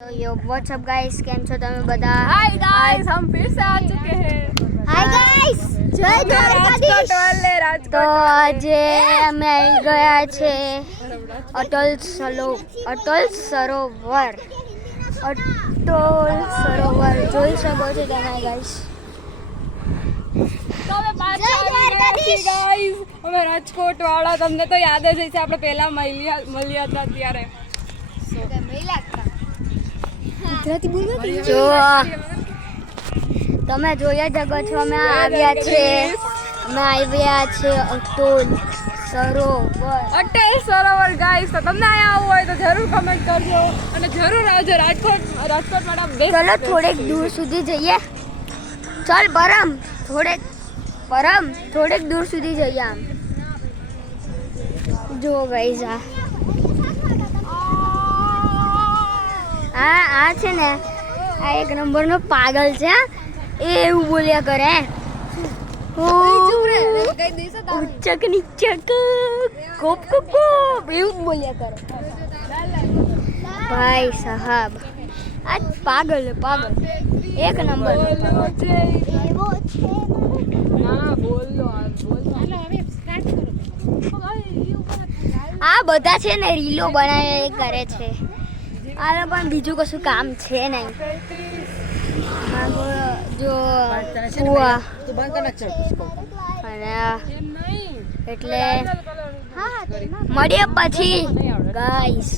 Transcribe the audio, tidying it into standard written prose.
तो यो WhatsApp guys કેમ છો તમે બધા? हाय गाइस हम फिर से आ चुके हैं। हाय गाइस જય દ્વારકાધીશ। તો આજે અમે આવી ગયા છે અટલ સરોવર જોઈ શકો છો તમે ગાઈસ। તો અમે પાછા આવી ગયા છીએ ગાઈસ। અમે રાજકોટ વાળા તમને તો યાદ જ હશે આપણે પહેલા મળ્યા હતા ત્યારે। જો તમે જોઈ શકો છો અમે આવ્યા છે અટલ સરોવર ગાઈસ। તો તમને અહીંયા આવવું હોય તો જરૂર કમેન્ટ કરજો અને જરૂર આવજો રાજકોટ વાળા બેસ્ટ। ચલો થોડેક દૂર સુધી જઈએ। ચાલ પરમ થોડેક દૂર સુધી જઈએ આમ। જો ગાઈસ આ છે ને આ એક નંબરનો પાગલ છે। એ એવું બોલ્યા કરે ઉચ્ચક નીચક કોપ કોપ એવું બોલ્યા કરે ભાઈ સાહેબ। આ પાગલ એક નંબર આ બધા છે ને રીલો બનાવે કરે છે। આ પણ બીજું કશું કામ છે નહીં। જો એટલે મળીએ પછી ગાઈસ।